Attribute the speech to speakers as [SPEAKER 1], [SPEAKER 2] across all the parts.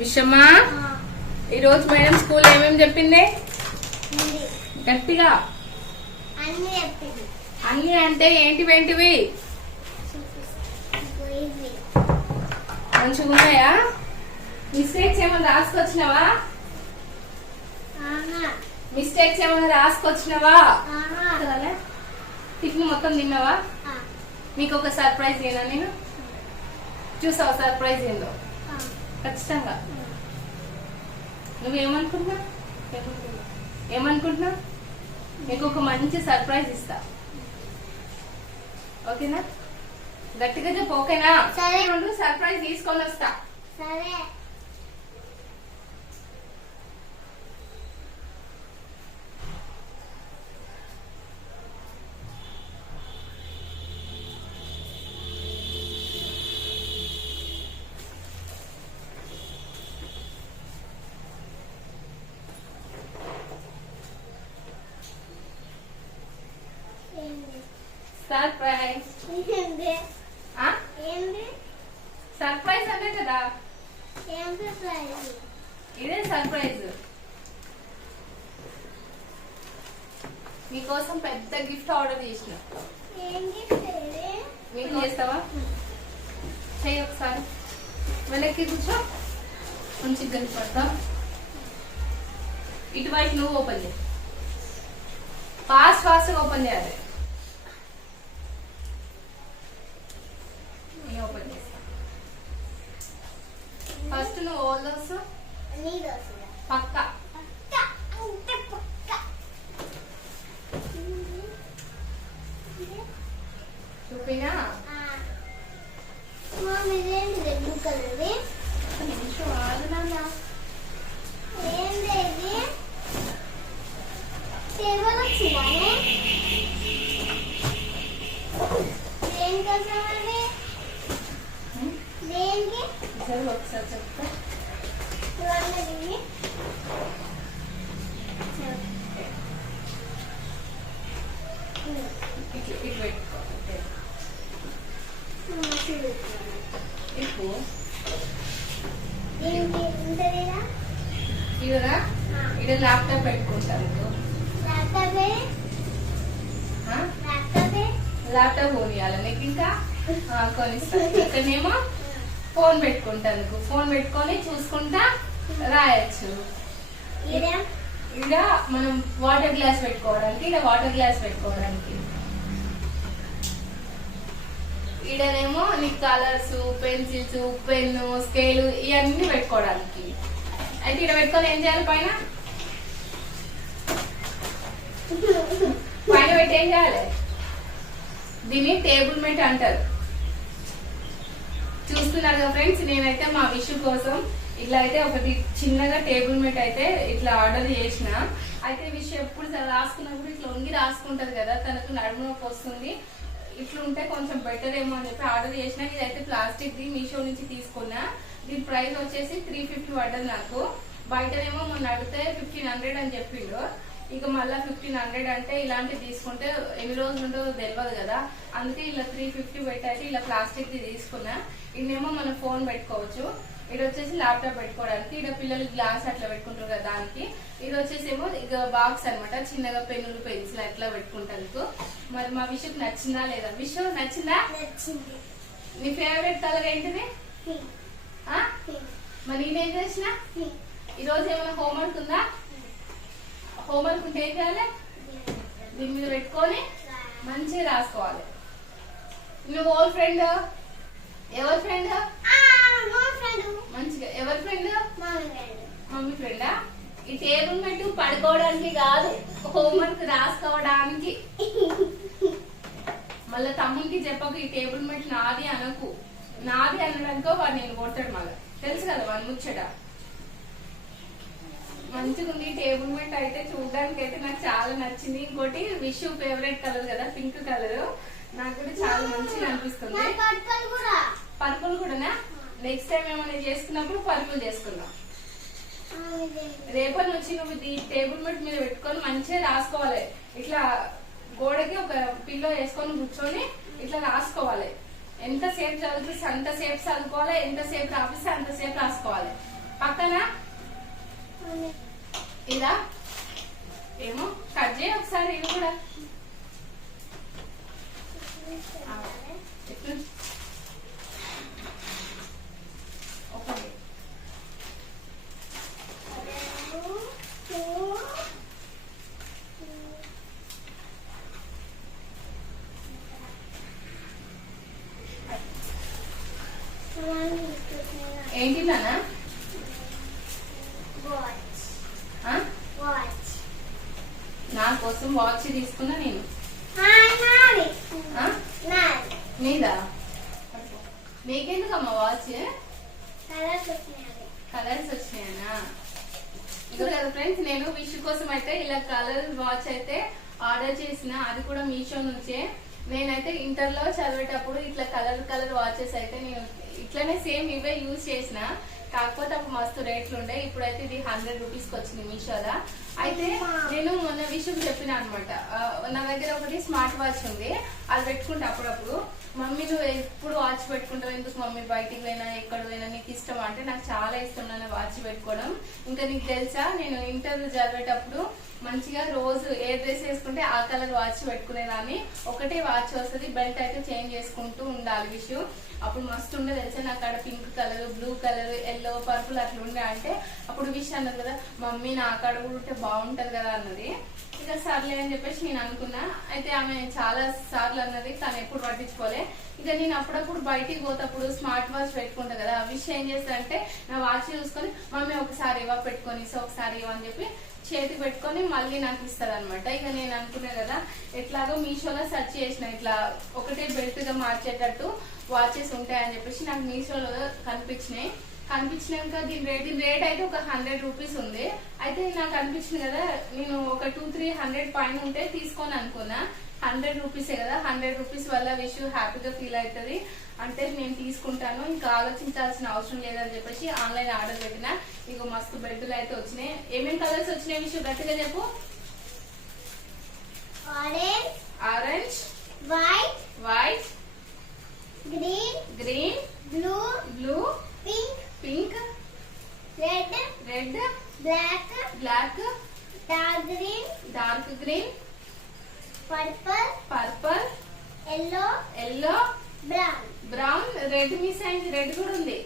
[SPEAKER 1] విషమ్మా ఈరోజు madam school ఏమేమి చెప్పింది. గట్టిగా.
[SPEAKER 2] అన్ని
[SPEAKER 1] అంటే ఏంటివి ఏంటివి?
[SPEAKER 2] పోయింది
[SPEAKER 1] మంచిగా ఉన్నాయా? మిస్టేక్స్ ఏమైనా రాసుకొచ్చినావా? మిస్టేక్స్ ఏమైనా రాసుకొచ్చినావా? టిఫిన్ మొత్తం తిన్నావా? నీకు ఒక సర్ప్రైజ్ ఏనా నేను? చూసావా సర్ప్రైజ్ ఏందో? ఖచ్చితంగా. నువ్వేమనుకుంటున్నా ఏమనుకుంటున్నా నీకు ఒక మంచి సర్ప్రైజ్ ఇస్తా. ఓకేనా? గట్టిగా చెప్పు ఓకేనా? సర్ప్రైజ్ తీసుకొని వస్తా.
[SPEAKER 2] సరే.
[SPEAKER 1] సర్ప్రైజ్ సర్ప్రైజ్ అంటే కదా? ఇదే సర్ప్రైజ్ మీకోసం పెద్ద గిఫ్ట్ ఆర్డర్ చేసిన. మీకు చేస్తావా? చెయ్యి ఒకసారి. వెనక్కి కూర్చో. మంచి కనిపడతా ఇటువైపు నువ్వు ఓపెన్ చేయి. ఫాస్ట్ ఫాస్ట్ ఓపెన్ చేయాలి నేను ఓపెన్ చేస్తా ఫస్ట్ నువ్వు ఓల్డర్స్
[SPEAKER 2] నీది వస్తుందా
[SPEAKER 1] పక్క
[SPEAKER 2] పక్క అంటే పక్క
[SPEAKER 1] చూపినా
[SPEAKER 2] మమ్మీ ఇదేంటి రెడ్ కలర్ది
[SPEAKER 1] ఒక నిమిషం ఆగు నాన్న.
[SPEAKER 2] ఏంది ఇది టేబుల్ వచ్చిందానే దేనికోసం అది
[SPEAKER 1] హ్మ్?
[SPEAKER 2] దేనికి
[SPEAKER 1] సరే ఒకసారి చెప్తా
[SPEAKER 2] ఇవన్నీ
[SPEAKER 1] ఇట్లా ఇటు పెట్టుకో ఓకే. ఇదిగా ఇక్కడ ల్యాప్టాప్ పెట్టుకుంటాను
[SPEAKER 2] ల్యాప్టాపే
[SPEAKER 1] కొనియాలి నీకు ఇంకా? కొనిస్తాను ఇక్కడనేమో ఫోన్ పెట్టుకుంటాను ఫోన్ పెట్టుకొని చూసుకుంటా రాయొచ్చు.
[SPEAKER 2] ఇదే
[SPEAKER 1] ఇక్కడ మనం వాటర్ గ్లాస్ పెట్టుకోవడానికి ఇక్కడ వాటర్ గ్లాస్ పెట్టుకోవడానికి. ఈడనేమో నీ కలర్స్ పెన్సిల్స్ పెన్ను స్కేలు ఇవన్నీ పెట్టుకోవడానికి. అయితే ఇక్కడ పెట్టుకొని ఏం చేయాలి పైన? పైన పెట్టి ఏం చేయాలి? దీన్ని టేబుల్ మెట్ అంటారు. చూస్తున్నారు కదా ఫ్రెండ్స్ నేనైతే మా విషు కోసం ఇట్లా అయితే ఒకటి చిన్నగా టేబుల్ మెట్ అయితే ఇట్లా ఆర్డర్ చేసిన. అయితే విషు ఎప్పుడు రాసుకున్నప్పుడు ఇట్లా వంగి రాసుకుంటది కదా తనకు నడుము నొప్పి వస్తుంది. ఇట్లా ఉంటే కొంచెం బెటర్ ఏమో అని చెప్పి ఆర్డర్ చేసిన. ఇదైతే ప్లాస్టిక్ ది మీషో నుంచి తీసుకున్నా. దీని ప్రైస్ వచ్చేసి త్రీ ఫిఫ్టీ పడ్డది నాకు. బయటనేమో మొన్న అడిగితే ఫిఫ్టీన్ హండ్రెడ్ అని చెప్పిండు. ఇక మళ్ళీ ఫిఫ్టీన్ హండ్రెడ్ అంటే ఇలాంటివి తీసుకుంటే ఎన్ని రోజులు ఉంటుందో తెలియదు కదా. అందుకే ఇలా త్రీ ఫిఫ్టీ పెట్టాలి ఇలా ప్లాస్టిక్ది తీసుకున్నా. ఇన్నేమో మనం ఫోన్ పెట్టుకోవచ్చు. ఇది వచ్చేసి ల్యాప్టాప్ పెట్టుకోవడానికి. ఇక్కడ పిల్లలు గ్లాస్ అట్లా పెట్టుకుంటారు కదా దానికి. ఇది వచ్చేసి ఏమో ఇక బాక్స్ అన్నమాట. చిన్నగా పెన్నులు పెన్సిల్ అట్లా పెట్టుకుంటానికి మరి మా విషయం నచ్చిందా లేదా? విషయం నచ్చిందా?
[SPEAKER 2] నచ్చింది.
[SPEAKER 1] నీ ఫేవరెట్ కలర్ ఏంటిది? మరి నేనేం చేసిన?
[SPEAKER 2] పింక్.
[SPEAKER 1] ఈ రోజు ఏమైనా హోంవర్క్ ఉందా? హోంవర్క్ ఉంటే ఏం చేయాలి? దీని మీద పెట్టుకొని మంచిగా రాసుకోవాలి. నువ్వు ఓల్డ్ ఫ్రెండ్ ఎవరి ఫ్రెండ్ మంచిగా. ఎవరి ఫ్రెండ్ మమ్మీ ఫ్రెండా ఈ టేబుల్ పెట్టు పడుకోవడానికి కాదు హోంవర్క్ రాసుకోవడానికి. మళ్ళీ తమ్మునికి చెప్పకు ఈ టేబుల్ మెట్ నాది అనకు. నాది అనడానికో వాడు నేను కొడతాడు మళ్ళీ. తెలుసు కదా వాడు ముచ్చట? మంచిగా ఉంది టేబుల్ మెట్ అయితే చూడడానికి అయితే నాకు చాలా నచ్చింది. ఇంకోటి విషు ఫేవరెట్ కలర్ కదా పింక్ కలర్ నాకు కూడా చాలా మంచిగా అనిపిస్తుంది.
[SPEAKER 2] నా పర్పల్ కూడా.
[SPEAKER 1] పర్పుల్ కూడానా? నెక్స్ట్ టైం ఏమైనా చేసుకున్నప్పుడు పరుగులు చేసుకుందాం. రేపటి నుంచి నువ్వు ఈ టేబుల్ మెట్ మీద పెట్టుకొని మంచిగా రాసుకోవాలి. ఇట్లా గోడకి ఒక పిల్లో వేసుకొని కూర్చొని ఇట్లా రాసుకోవాలి. ఎంతసేపు చదివిస్తే అంతసేపు చదువుకోవాలి ఎంతసేపు రాపిస్తే అంతసేపు రాసుకోవాలి. పక్కన ఇలా ఏమో కట్ చేయ
[SPEAKER 2] ఒకసారి ఇది
[SPEAKER 1] కూడా.
[SPEAKER 2] వాచ్ తీసుకున్నా నేను.
[SPEAKER 1] నీదా? నీకెందుకమ్మా వాచ్?
[SPEAKER 2] కలర్స్
[SPEAKER 1] వచ్చినాయనా? ఇదిగో కదా ఫ్రెండ్స్ నేను విష్ కోసం అయితే ఇలా కలర్ వాచ్ అయితే ఆర్డర్ చేసిన అది కూడా మీషో నుంచే. నేనైతే ఇంటర్లో చదివేటప్పుడు ఇట్లా కలర్ కలర్ వాచెస్ అయితే నేను ఇట్లనే సేమ్ ఇవే యూజ్ చేసిన. కాకపోతే అప్పుడు మస్తు రేట్లు ఉండే. ఇప్పుడైతే ఇది హండ్రెడ్ రూపీస్కి వచ్చింది మీషోలో. అయితే నేను మొన్న విషయం చెప్పిన అనమాట నా దగ్గర ఒకటి స్మార్ట్ వాచ్ ఉంది. అది పెట్టుకుంటా అప్పుడప్పుడు. మమ్మీ నువ్వు ఎప్పుడు వాచ్ పెట్టుకుంటావు? ఎందుకు మమ్మీ బయటికి పోయినా ఎక్కడ పోయినా? నీకు ఇష్టం అంటే నాకు చాలా ఇష్టం నన్ను వాచ్ పెట్టుకోవడం. ఇంకా నీకు తెలుసా నేను ఇంటర్ చదివేటప్పుడు మంచిగా రోజు ఏ డ్రెస్ వేసుకుంటే ఆ కలర్ వాచ్ పెట్టుకునేదాన్ని. ఒకటే వాచ్ వస్తుంది బెల్ట్ అయితే చేంజ్ చేసుకుంటూ ఉండాలి విషయం అప్పుడు మస్తు ఉండే తెలుసా నాకు అక్కడ pink colour blue colour yellow purple అట్లా ఉండే. అంటే అప్పుడు విష్ అన్నది కదా మమ్మీ నా కాడ కూడా ఉంటే బాగుంటది కదా అన్నది. ఇక సర్లే అని చెప్పేసి నేను అనుకున్నా. అయితే ఆమె చాలా సార్లు అన్నది తను ఎప్పుడు పట్టించుకోలే. ఇక నేను అప్పుడప్పుడు బయటికి పోతప్పుడు స్మార్ట్ వాచ్ పెట్టుకుంటా కదా ఆ విషయం ఏం చేస్తారంటే నా వాచ్ చూసుకొని మమ్మీ ఒకసారి ఇవ్వ పెట్టుకొని సో ఒకసారి ఇవ్వ అని చెప్పి చేతి పెట్టుకొని మళ్ళీ నాకు ఇస్తుంది అనమాట ఇక నేను అనుకున్నా కదా ఎట్లాగో మీషోలో సెర్చ్ చేసిన ఇట్లా ఒకటే బెల్ట్గా మార్చేటట్టు వాచెస్ ఉంటాయని చెప్పేసి నాకు మీషోలో కనిపించినాయి. కనిపించినాక దీని రేట్ దీని రేట్ అయితే ఒక హండ్రెడ్ రూపీస్ ఉంది. అయితే నాకు అనిపించింది కదా నేను ఒక టూ త్రీ హండ్రెడ్ పైన ఉంటే తీసుకొని అనుకున్నా. హండ్రెడ్ రూపీసే కదా హండ్రెడ్ రూపీస్ వల్ల విష్ హ్యాపీగా ఫీల్ అవుతుంది. అంటే నేను తీసుకుంటాను ఇంకా ఆలోచించాల్సిన అవసరం లేదని చెప్పేసి ఆన్లైన్ ఆర్డర్ పెట్టిన. ఇక మస్తు బెల్టులు అయితే వచ్చినాయి. ఏమేమి కలర్స్ వచ్చినాయి విషయం గట్టిగా చెప్పు.
[SPEAKER 2] Orange
[SPEAKER 1] orange
[SPEAKER 2] white
[SPEAKER 1] white
[SPEAKER 2] green
[SPEAKER 1] green
[SPEAKER 2] blue
[SPEAKER 1] blue
[SPEAKER 2] pink
[SPEAKER 1] pink
[SPEAKER 2] red
[SPEAKER 1] red
[SPEAKER 2] black
[SPEAKER 1] black
[SPEAKER 2] dark green
[SPEAKER 1] dark green
[SPEAKER 2] purple
[SPEAKER 1] purple
[SPEAKER 2] yellow
[SPEAKER 1] yellow
[SPEAKER 2] brown.
[SPEAKER 1] Brown red miss అయింది రెడ్ కూడా ఉంది.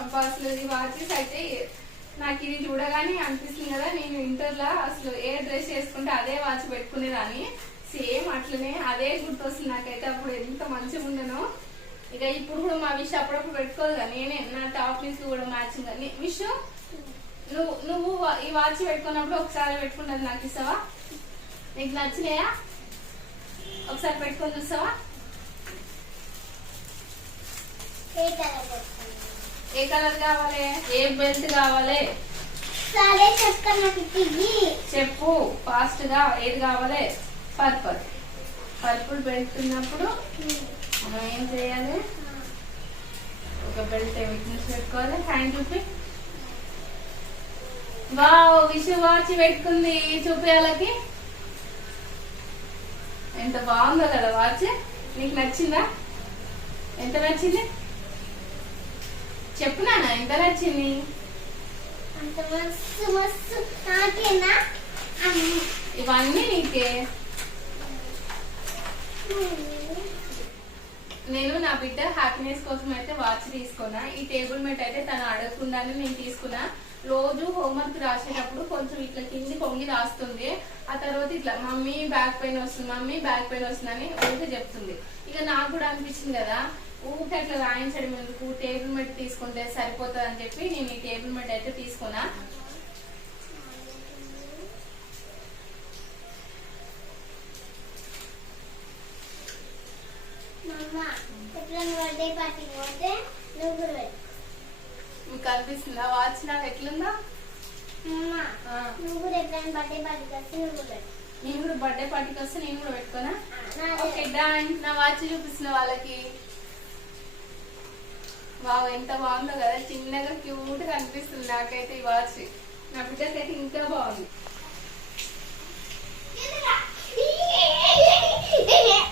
[SPEAKER 1] అబ్బా అసలు ఈ వాచెస్ అయితే నాకు ఇది చూడగానే అనిపిస్తుంది కదా నేను ఇంటర్లో అసలు ఏ డ్రెస్ వేసుకుంటే అదే వాచ్ పెట్టుకునేదాన్ని. సేమ్ అట్లనే అదే గుర్తొస్తుంది నాకైతే అప్పుడు ఎంత మంచిగా ఉండను. ఇక ఇప్పుడు కూడా మా విష్ అప్పుడప్పుడు పెట్టుకోదు కదా నేనే నా టాప్ కూడా మ్యాచింగ్ విష్ నువ్వు నువ్వు ఈ వాచ్ పెట్టుకున్నప్పుడు ఒకసారి పెట్టుకుంటుంది నాకు ఇస్తావా నీకు నచ్చినాయా? ఒకసారి పెట్టుకొని చూస్తావా?
[SPEAKER 2] ఏ కలర్
[SPEAKER 1] కావాలి? ఏ బెల్ట్ కావాలి?
[SPEAKER 2] సరే
[SPEAKER 1] చెప్పు ఫాస్ట్గా ఏది కావాలి? పర్పుల్. పర్పుల్ బెల్ట్ ఉన్నప్పుడు మనం ఏం చేయాలి ఒక బెల్ట్ విట్నెస్ పెట్టుకోవాలి హ్యాండ్ చూపి వావ్ విషు వాచ్ పెట్టుకుంది. చూపించాలకి ఎంత బాగుందో కదా వాచ్ నీకు నచ్చిందా? ఎంత నచ్చింది? చెప్పు నాన్న ఎంత నచ్చింది? ఇవన్నీ నీకే. నా బిడ్డ హ్యాపీనెస్ కోసం అయితే వాచ్ తీసుకున్నా. ఈ టేబుల్ మెట్ అయితే తను అడగకుండానే నేను తీసుకున్నా. రోజు హోంవర్క్ రాసేటప్పుడు కొంచెం ఇట్లా కింది పొంగి రాస్తుంది. ఆ తర్వాత ఇట్లా మమ్మీ బ్యాక్ పెయిన్ వస్తుంది మమ్మీ బ్యాక్ పెయిన్ వస్తుందని ఊరికే చెప్తుంది. ఇక నాకు కూడా అనిపించింది కదా ఊరికే అట్లా రాయించడం ఎందుకు? టేబుల్ మెట్ తీసుకుంటే సరిపోతుంది అని చెప్పి నేను ఈ టేబుల్ మెట్ అయితే తీసుకున్నా
[SPEAKER 2] మమ్మ ఎప్పుడైనా బర్త్డే పార్టీకి పోతే నువ్వు కూడా పెట్టు
[SPEAKER 1] మీకు కనిపిస్తుందా వాచ్ నాకు ఎట్లుందా
[SPEAKER 2] నువ్వు కూడా ఎప్పుడైనా బర్త్డే పార్టీకి వస్తే నువ్వు కూడా పెట్టు
[SPEAKER 1] నేను కూడా బర్త్డే పార్టీకి వస్తే నేను కూడా పెట్టుకోనా. ఓకే డన్ నా వాచ్ చూపిస్తున్న వాళ్ళకి వావ్ ఎంత బాగుందో కదా చిన్నగా క్యూట్గా అనిపిస్తుంది నాకైతే ఈ వాచ్ నా బిడ్డకైతే ఇంకా బాగుంది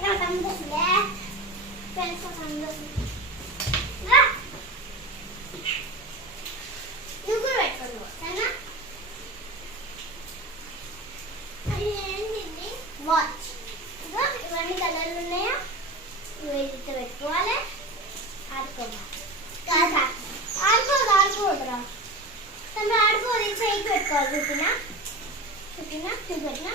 [SPEAKER 2] నా తమ్ముడు వస్తుందే. ఫ్రెండ్స్ నా తమ్ముడు వస్తుంది. రా. నువ్వు కూడా పెట్టుకో నువ్వు, సరేనా? అది ఏంటిది? వాచ్ ఇదిగో ఇవన్నీ కలర్లు ఉన్నాయా ఇవి ఇట్లా పెట్టుకోవాలి ఆడుకోవాలి కాదా ఆడుకోదు ఆడుకోవద్దురా తను ఆడుకోదు ఇది చేయికి పెట్టుకోవాలి చూపినా చూపినా చూపెట్టినా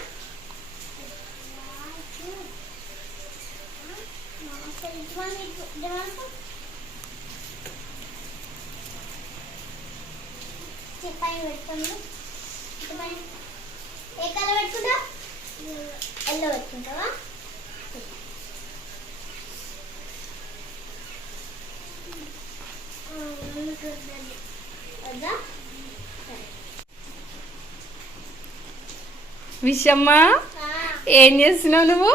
[SPEAKER 2] చెప్పాయి పెట్టుకోండి ఏ కలర్ పెట్టుకుంటా ఎల్లో పెట్టుకుంటావా
[SPEAKER 1] విషమ్మ ఏం చేస్తున్నావు నువ్వు?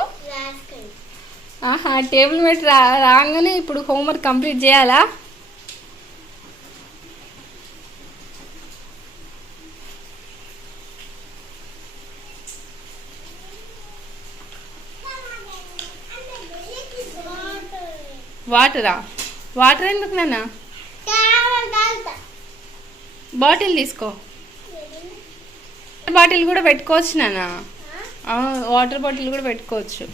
[SPEAKER 1] ఆహా టేబుల్ మీద రాగానే ఇప్పుడు హోంవర్క్ కంప్లీట్ చేయాలా? వాటరా వాటర్ ఎందుకు నాన్న? బాటిల్ తీసుకో. బాటిల్ కూడా పెట్టుకోవచ్చు నాన్న. వాటర్ బాటిల్ కూడా పెట్టుకోవచ్చు.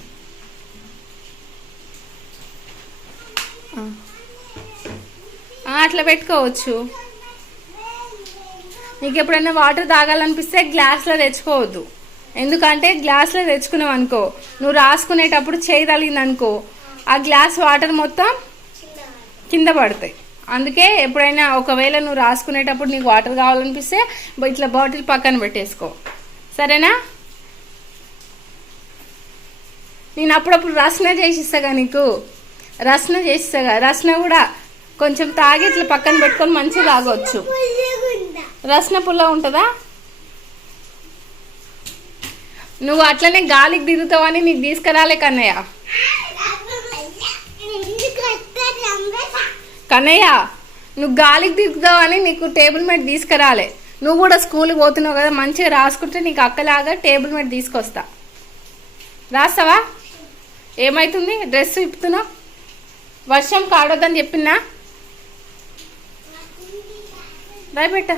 [SPEAKER 1] అట్లా పెట్టుకోవచ్చు. నీకు ఎప్పుడైనా వాటర్ తాగాలనిపిస్తే గ్లాస్లో తెచ్చుకోవద్దు. ఎందుకంటే గ్లాస్లో తెచ్చుకున్నావు అనుకో నువ్వు రాసుకునేటప్పుడు చేయి తగిలింది అనుకో ఆ గ్లాస్ వాటర్ మొత్తం కింద పడతాయి. అందుకే ఎప్పుడైనా ఒకవేళ నువ్వు రాసుకునేటప్పుడు నీకు వాటర్ కావాలనిపిస్తే ఇట్లా బాటిల్ పక్కన పెట్టేసుకో. సరేనా? నేను అప్పుడప్పుడు రసన చేసిస్తాగా నీకు. రసన చేసిస్తాగా రసన కూడా కొంచెం తాగి ఇట్లా పక్కన పెట్టుకొని మంచిగా తాగొచ్చు. రసన పుల్ల ఉంటుందా? నువ్వు అట్లనే గాలికి దిగుతావని నీకు తీసుకురాలే కన్నయ్య. కన్నయ్య నువ్వు గాలికి దిగుతావని నీకు టేబుల్ మీద తీసుకురాలే. నువ్వు కూడా స్కూల్కి పోతున్నావు కదా మంచిగా రాసుకుంటే నీకు అక్కలాగా టేబుల్ మీద తీసుకొస్తా. రాస్తావా? ఏమవుతుంది డ్రెస్ ఇప్పుతున్నావు వర్షం కాడొద్దని చెప్పినా? రాయబెట్ట